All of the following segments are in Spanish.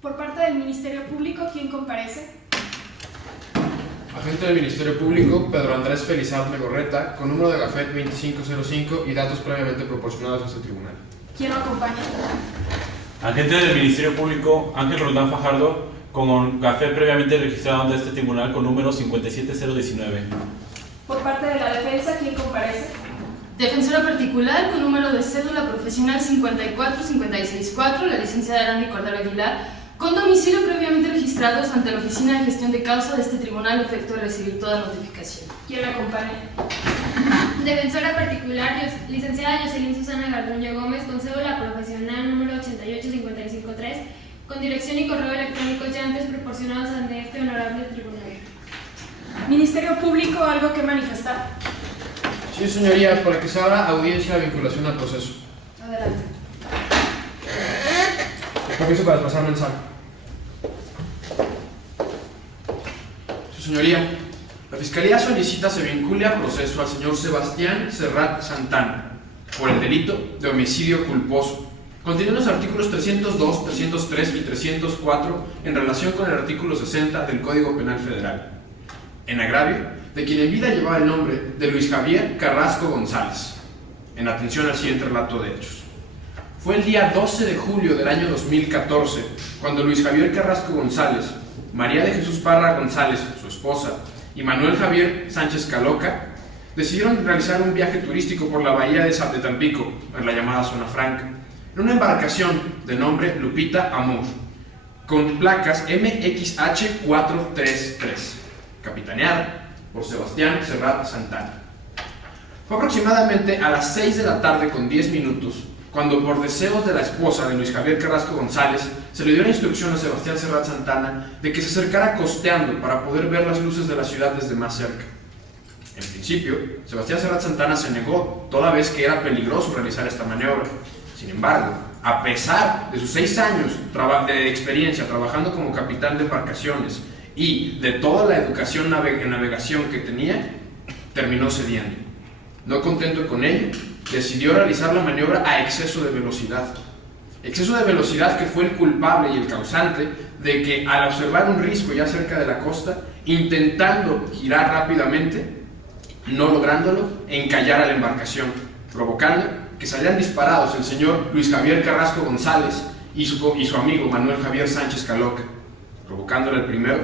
Por parte del Ministerio Público, ¿quién comparece? Agente del Ministerio Público, Pedro Andrés Felizardo Legorreta, con número de gafet 2505 y datos previamente proporcionados a este tribunal. ¿Quién lo acompaña? Agente del Ministerio Público, Ángel Roldán Fajardo, con gafet previamente registrado ante este tribunal con número 57019. Por parte de la defensa, ¿quién comparece? Defensora particular con número de cédula profesional 54564, la licenciada Arandi Cordero Aguilar, con domicilio previamente registrados ante la Oficina de Gestión de Causa de este tribunal, efecto de recibir toda notificación. ¿Quién la acompaña? Defensora particular, licenciada Jocelyn Susana Garduño Gómez, con cédula profesional número 88553, con dirección y correo electrónico ya antes proporcionados ante este honorable tribunal. Ministerio Público, ¿algo que manifestar? Sí, señoría, para que se abra audiencia de vinculación al proceso. Adelante. Permiso para pasar mensaje. Su señoría, la Fiscalía solicita se vincule a proceso al señor Sebastián Serrat Santana por el delito de homicidio culposo. Contiene los artículos 302, 303 y 304 en relación con el artículo 60 del Código Penal Federal, en agravio de quien en vida llevaba el nombre de Luis Javier Carrasco González, en atención al siguiente relato de hechos. Fue el día 12 de julio del año 2014 cuando Luis Javier Carrasco González, María de Jesús Parra González, su esposa, y Manuel Javier Sánchez Caloca decidieron realizar un viaje turístico por la bahía de Tampico, en la llamada Zona Franca, en una embarcación de nombre Lupita Amor, con placas MXH433, capitaneada por Sebastián Serrat Santana. Fue aproximadamente a las 6 de la tarde con 10 minutos cuando, por deseos de la esposa de Luis Javier Carrasco González, se le dio la instrucción a Sebastián Serrat Santana de que se acercara costeando para poder ver las luces de la ciudad desde más cerca. En principio, Sebastián Serrat Santana se negó, toda vez que era peligroso realizar esta maniobra. Sin embargo, a pesar de sus 6 años de experiencia trabajando como capitán de embarcaciones y de toda la educación en navegación que tenía, terminó cediendo. No contento con ello, decidió realizar la maniobra a exceso de velocidad. Exceso de velocidad que fue el culpable y el causante de que, al observar un risco ya cerca de la costa, intentando girar rápidamente, no lográndolo, encallara la embarcación, provocando que salieran disparados el señor Luis Javier Carrasco González y su amigo Manuel Javier Sánchez Caloca, provocándole el primero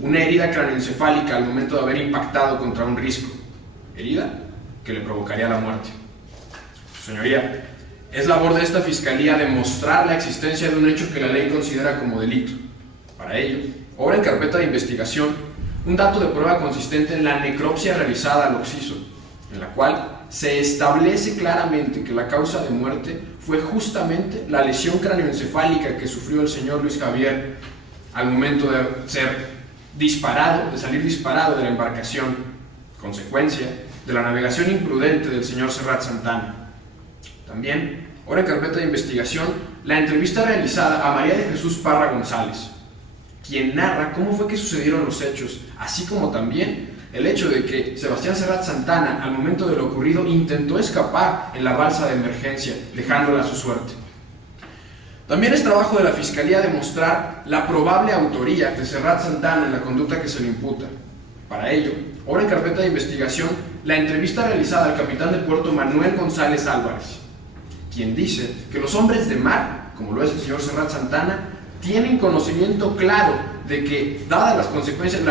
una herida craneoencefálica al momento de haber impactado contra un risco, herida que le provocaría la muerte. Señoría, es labor de esta Fiscalía demostrar la existencia de un hecho que la ley considera como delito. Para ello, obra en carpeta de investigación un dato de prueba consistente en la necropsia realizada al occiso, en la cual se establece claramente que la causa de muerte fue justamente la lesión craneoencefálica que sufrió el señor Luis Javier al momento de salir disparado de la embarcación, consecuencia de la navegación imprudente del señor Serrat Santana. También, ahora en carpeta de investigación, la entrevista realizada a María de Jesús Parra González, quien narra cómo fue que sucedieron los hechos, así como también el hecho de que Sebastián Serrat Santana, al momento de lo ocurrido, intentó escapar en la balsa de emergencia, dejándola a su suerte. También es trabajo de la Fiscalía demostrar la probable autoría de Serrat Santana en la conducta que se le imputa. Para ello, ahora en carpeta de investigación, la entrevista realizada al capitán de puerto Manuel González Álvarez, quien dice que los hombres de mar, como lo es el señor Serrat Santana, tienen conocimiento claro de que, dadas las consecuencias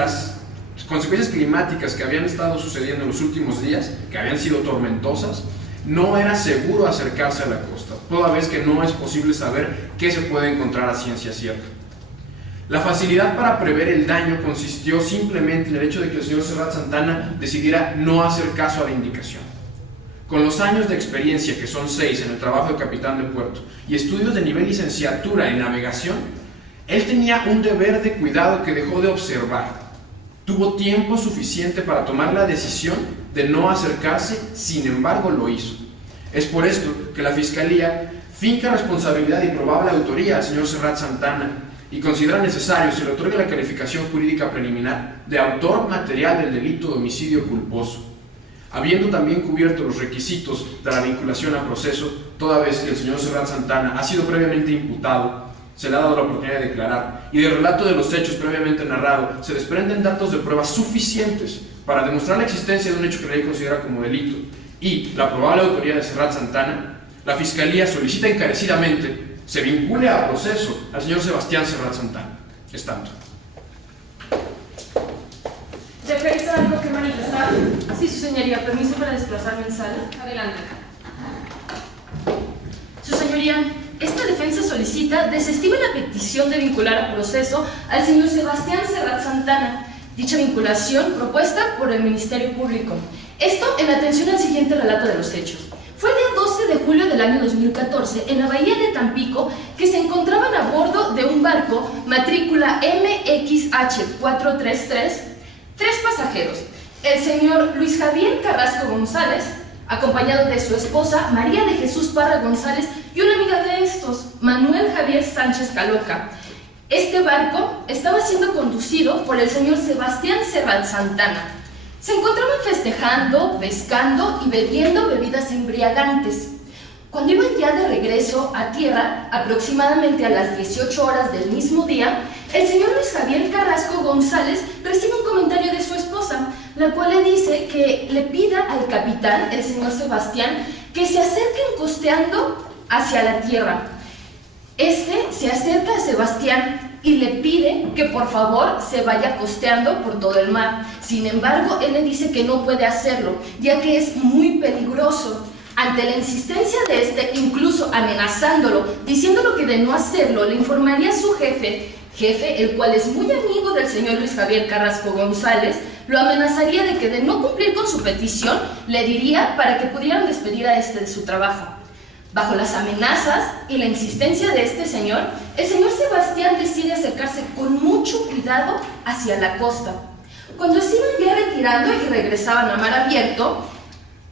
climáticas que habían estado sucediendo en los últimos días, que habían sido tormentosas, no era seguro acercarse a la costa, toda vez que no es posible saber qué se puede encontrar a ciencia cierta. La facilidad para prever el daño consistió simplemente en el hecho de que el señor Serrat Santana decidiera no hacer caso a la indicación. Con los años de experiencia, que son 6 en el trabajo de capitán de puerto, y estudios de nivel licenciatura en navegación, él tenía un deber de cuidado que dejó de observar. Tuvo tiempo suficiente para tomar la decisión de no acercarse, sin embargo lo hizo. Es por esto que la Fiscalía finca responsabilidad y probable autoría al señor Serrat Santana y considera necesario se le otorgue la calificación jurídica preliminar de autor material del delito de homicidio culposo, habiendo también cubierto los requisitos de la vinculación a proceso, toda vez que el señor Serrat Santana ha sido previamente imputado se le ha dado la oportunidad de declarar, y del relato de los hechos previamente narrado se desprenden datos de prueba suficientes para demostrar la existencia de un hecho que la ley considera como delito y la probable autoría de Serrat Santana, la Fiscalía solicita encarecidamente se vincule a proceso al señor Sebastián Serrat Santana. Es tanto. ¿Defensa algo que manifestar? Sí, su señoría, permiso para desplazarme en sala. Adelante. Su señoría, esta defensa solicita desestime la petición de vincular a proceso al señor Sebastián Serrat Santana. Dicha vinculación propuesta por el Ministerio Público. Esto en atención al siguiente relato de los hechos. Fue el día 12 de julio del año 2014, en la bahía de Tampico, que se encontraban a bordo de un barco matrícula MXH433, 3 pasajeros, el señor Luis Javier Carrasco González, acompañado de su esposa María de Jesús Parra González y una amiga de estos, Manuel Javier Sánchez Caloca. Este barco estaba siendo conducido por el señor Sebastián Serrat Santana. Se encontraban festejando, pescando y bebiendo bebidas embriagantes. Cuando iban ya de regreso a tierra, aproximadamente a las 18 horas del mismo día, el señor Luis Javier Carrasco González recibe un comentario de su esposa, la cual le dice que le pida al capitán, el señor Sebastián, que se acerquen costeando hacia la tierra. Este se acerca a Sebastián y le pide que por favor se vaya costeando por todo el mar. Sin embargo, él le dice que no puede hacerlo, ya que es muy peligroso. Ante la insistencia de este, incluso amenazándolo, diciéndolo que de no hacerlo le informaría a su jefe, el cual es muy amigo del señor Luis Javier Carrasco González, lo amenazaría de que de no cumplir con su petición, le diría para que pudieran despedir a este de su trabajo. Bajo las amenazas y la insistencia de este señor, el señor Sebastián decide acercarse con mucho cuidado hacia la costa. Cuando se iban ya retirando y regresaban a mar abierto,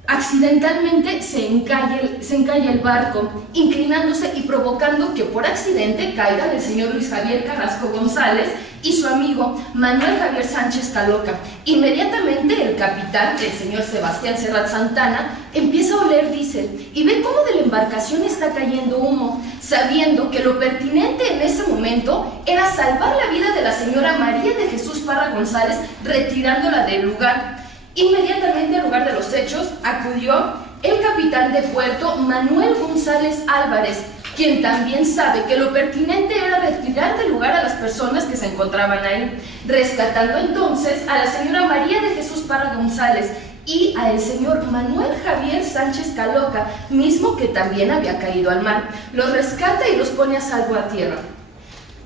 accidentalmente se encalla el barco, inclinándose y provocando que por accidente caigan el señor Luis Javier Carrasco González y su amigo Manuel Javier Sánchez Caloca. Inmediatamente el capitán, el señor Sebastián Serrat Santana, empieza a oler diésel y ve cómo de la embarcación está cayendo humo, sabiendo que lo pertinente en ese momento era salvar la vida de la señora María de Jesús Parra González, retirándola del lugar. Inmediatamente al lugar de los hechos acudió el capitán de puerto Manuel González Álvarez, quien también sabe que lo pertinente era retirar del lugar a las personas que se encontraban ahí, rescatando entonces a la señora María de Jesús Parra González y al señor Manuel Javier Sánchez Caloca, mismo que también había caído al mar. Los rescata y los pone a salvo a tierra.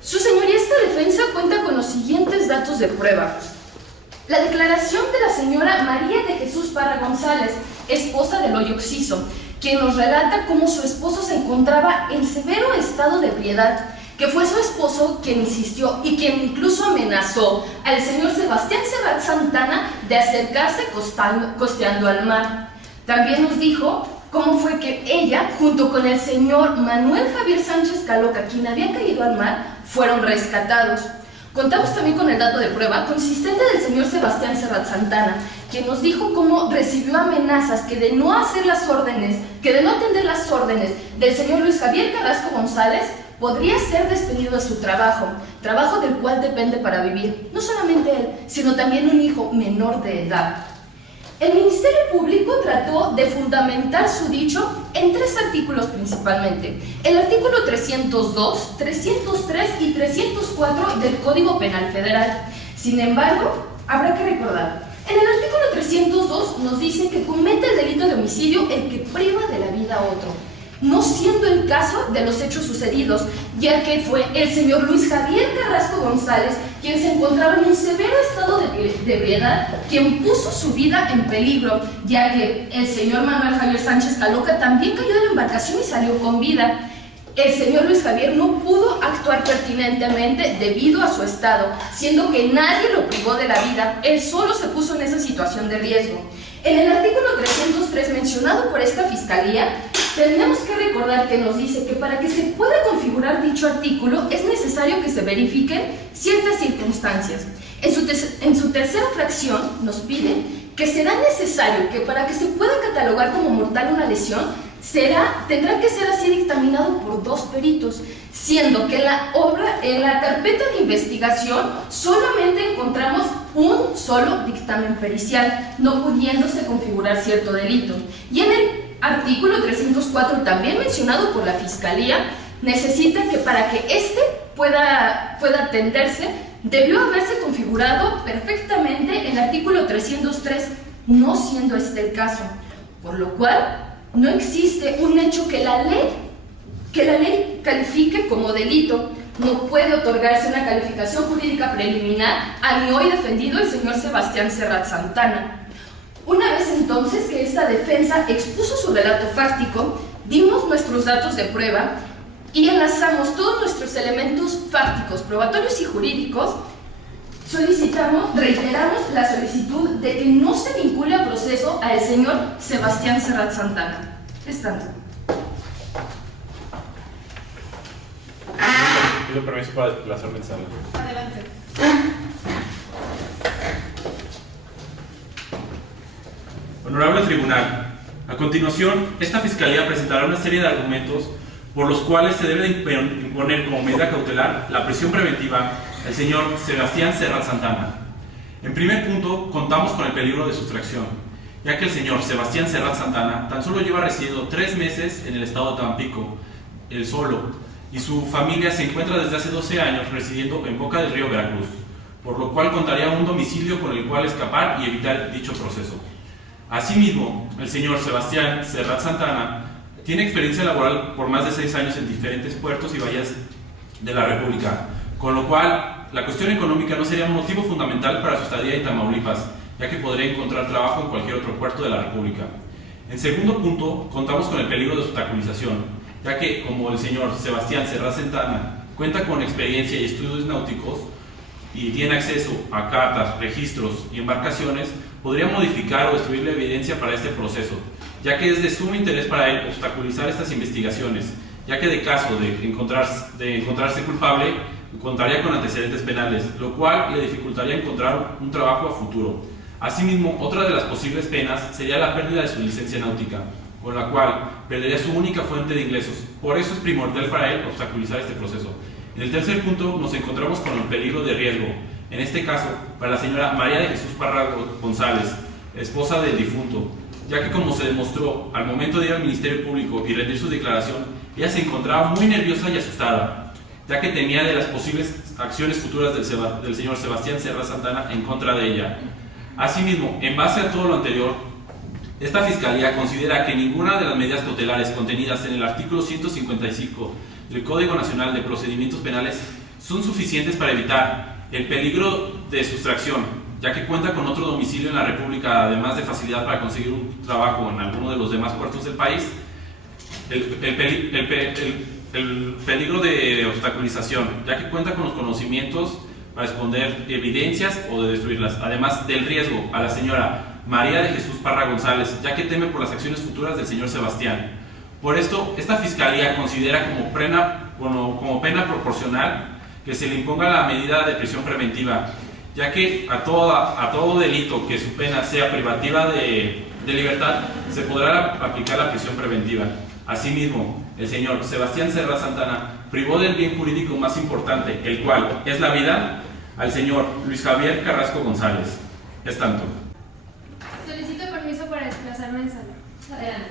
Su señoría, esta defensa cuenta con los siguientes datos de prueba. La declaración de la señora María de Jesús Parra González, esposa del Hoyo Oxiso, quien nos relata cómo su esposo se encontraba en severo estado de ebriedad, que fue su esposo quien insistió y quien incluso amenazó al señor Sebastián Serrat Santana de acercarse costeando al mar. También nos dijo cómo fue que ella, junto con el señor Manuel Javier Sánchez Caloca, quien había caído al mar, fueron rescatados. Contamos también con el dato de prueba consistente del señor Sebastián Serrat Santana, quien nos dijo cómo recibió amenazas que de no atender las órdenes del señor Luis Javier Carrasco González, podría ser despedido de su trabajo del cual depende para vivir, no solamente él, sino también un hijo menor de edad. El Ministerio Público trató de fundamentar su dicho en 3 artículos principalmente: el artículo 302, 303 y 304 del Código Penal Federal. Sin embargo, habrá que recordar, en el artículo 302 nos dice que comete el delito de homicidio el que priva de la vida a otro, no siendo el caso de los hechos sucedidos, ya que fue el señor Luis Javier Carrasco González quien se encontraba en un severo estado de ebriedad, quien puso su vida en peligro, ya que el señor Manuel Javier Sánchez Caloca también cayó de la embarcación y salió con vida. El señor Luis Javier no pudo actuar pertinentemente debido a su estado, siendo que nadie lo privó de la vida, él solo se puso en esa situación de riesgo. En el artículo 303 mencionado por esta fiscalía, tenemos que recordar que nos dice que para que se pueda configurar dicho artículo es necesario que se verifiquen ciertas circunstancias. En su tercera fracción nos pide que será necesario que para que se pueda catalogar como mortal una lesión, tendrá que ser así dictaminado por 2 peritos, siendo que en la carpeta de investigación solamente encontramos un solo dictamen pericial, no pudiéndose configurar cierto delito. Y en el artículo 304, también mencionado por la Fiscalía, necesita que para que este pueda atenderse, debió haberse configurado perfectamente el artículo 303, no siendo este el caso, por lo cual no existe un hecho que la ley califique como delito. No puede otorgarse una calificación jurídica preliminar a mi hoy defendido el señor Sebastián Serrat Santana. Una vez entonces que esta defensa expuso su relato fáctico, dimos nuestros datos de prueba y enlazamos todos nuestros elementos fácticos, probatorios y jurídicos, reiteramos la solicitud de que no se vincule a proceso al señor Sebastián Serrat Santana. Es tanto. Pido permiso para desplazarme en sala. Adelante. Honorable Tribunal, a continuación, esta Fiscalía presentará una serie de argumentos por los cuales se debe imponer como medida cautelar la prisión preventiva al señor Sebastián Serrat Santana. En primer punto, contamos con el peligro de sustracción, ya que el señor Sebastián Serrat Santana tan solo lleva residido 3 meses en el estado de Tampico, él solo, y su familia se encuentra desde hace 12 años residiendo en Boca del Río, Veracruz, por lo cual contaría un domicilio con el cual escapar y evitar dicho proceso. Asimismo, el señor Sebastián Serrat Santana tiene experiencia laboral por más de 6 años en diferentes puertos y bahías de la República, con lo cual la cuestión económica no sería un motivo fundamental para su estadía en Tamaulipas, ya que podría encontrar trabajo en cualquier otro puerto de la República. En segundo punto, contamos con el peligro de obstaculización, ya que como el señor Sebastián Serrat Santana cuenta con experiencia y estudios náuticos y tiene acceso a cartas, registros y embarcaciones, podría modificar o destruir la evidencia para este proceso, ya que es de sumo interés para él obstaculizar estas investigaciones, ya que de caso de encontrarse culpable, contaría con antecedentes penales, lo cual le dificultaría encontrar un trabajo a futuro. Asimismo, otra de las posibles penas sería la pérdida de su licencia náutica, con la cual perdería su única fuente de ingresos. Por eso es primordial para él obstaculizar este proceso. En el tercer punto nos encontramos con el peligro de riesgo, en este caso para la señora María de Jesús Parra González, esposa del difunto, ya que como se demostró al momento de ir al Ministerio Público y rendir su declaración, ella se encontraba muy nerviosa y asustada, ya que temía de las posibles acciones futuras del señor Sebastián Serrat Santana en contra de ella. Asimismo, en base a todo lo anterior, esta Fiscalía considera que ninguna de las medidas cautelares contenidas en el artículo 155 del Código Nacional de Procedimientos Penales son suficientes para evitar el peligro de sustracción, ya que cuenta con otro domicilio en la República, además de facilidad para conseguir un trabajo en alguno de los demás puertos del país. El peligro de obstaculización, ya que cuenta con los conocimientos para esconder evidencias o de destruirlas, además del riesgo a la señora María de Jesús Parra González, ya que teme por las acciones futuras del señor Sebastián. Por esto, esta Fiscalía considera como pena proporcional que se le imponga la medida de prisión preventiva, ya que a todo delito que su pena sea privativa de libertad, se podrá aplicar la prisión preventiva. Asimismo, el señor Sebastián Serrat Santana privó del bien jurídico más importante, el cual es la vida, al señor Luis Javier Carrasco González. Es tanto. Solicito permiso para desplazarme en sala. Adelante.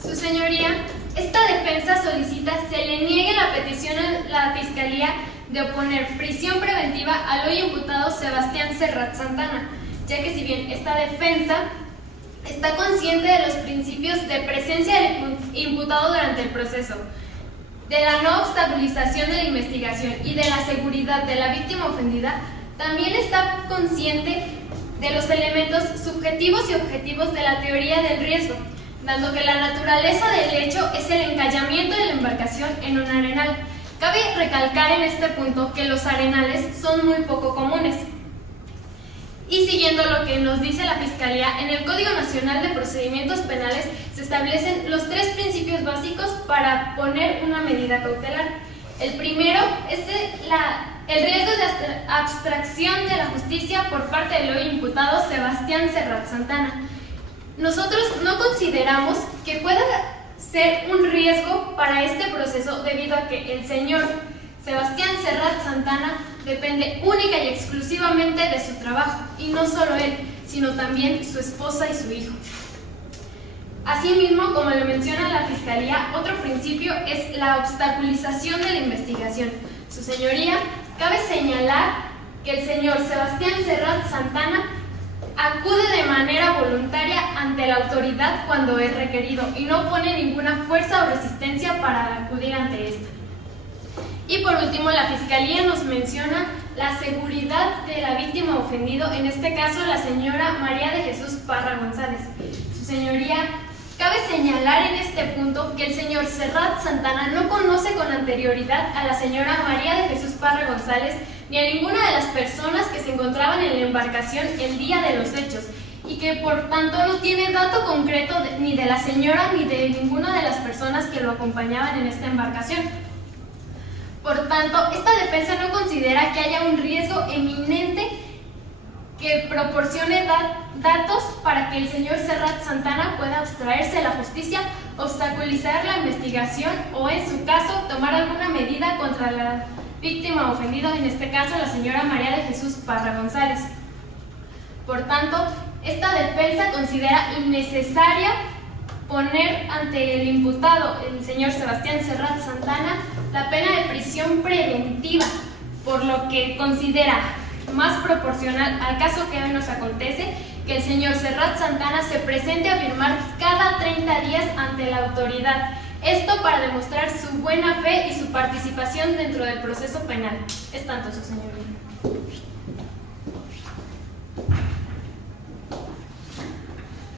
Su señoría, esta defensa solicita se le niegue la petición a la Fiscalía de oponer prisión preventiva al hoy imputado Sebastián Serrat Santana, ya que si bien esta defensa está consciente de los principios de presencia del imputado durante el proceso, de la no obstaculización de la investigación y de la seguridad de la víctima ofendida, también está consciente de los elementos subjetivos y objetivos de la teoría del riesgo, dando que la naturaleza del hecho es el encallamiento de la embarcación en un arenal. Cabe recalcar en este punto que los arenales son muy poco comunes. Y siguiendo lo que nos dice la Fiscalía, en el Código Nacional de Procedimientos Penales se establecen los 3 principios básicos para poner una medida cautelar. El primero es el riesgo de abstracción de la justicia por parte del hoy imputado Sebastián Serrat Santana. Nosotros no consideramos que pueda ser un riesgo para este proceso debido a que el señor Sebastián Serrat Santana depende única y exclusivamente de su trabajo, y no solo él, sino también su esposa y su hijo. Asimismo, como lo menciona la Fiscalía, otro principio es la obstaculización de la investigación. Su señoría, cabe señalar que el señor Sebastián Serrat Santana acude de manera voluntaria ante la autoridad cuando es requerido y no pone ninguna fuerza o resistencia para acudir ante esta. Y por último, la Fiscalía nos menciona la seguridad de la víctima ofendido, en este caso la señora María de Jesús Parra González. Su señoría, cabe señalar en este punto que el señor Serrat Santana no conoce con anterioridad a la señora María de Jesús Parra González ni a ninguna de las personas que se encontraban en la embarcación el día de los hechos, y que por tanto no tiene dato concreto ni de la señora ni de ninguna de las personas que lo acompañaban en esta embarcación. Por tanto, esta defensa no considera que haya un riesgo eminente que proporcione datos para que el señor Serrat Santana pueda abstraerse de la justicia, obstaculizar la investigación o, en su caso, tomar alguna medida contra la víctima ofendida, en este caso la señora María de Jesús Parra González. Por tanto, esta defensa considera innecesaria poner ante el imputado, el señor Sebastián Serrat Santana, la pena de prisión preventiva, por lo que considera más proporcional al caso que hoy nos acontece que el señor Serrat Santana se presente a firmar cada 30 días ante la autoridad. Esto para demostrar su buena fe y su participación dentro del proceso penal. Es tanto, su señoría.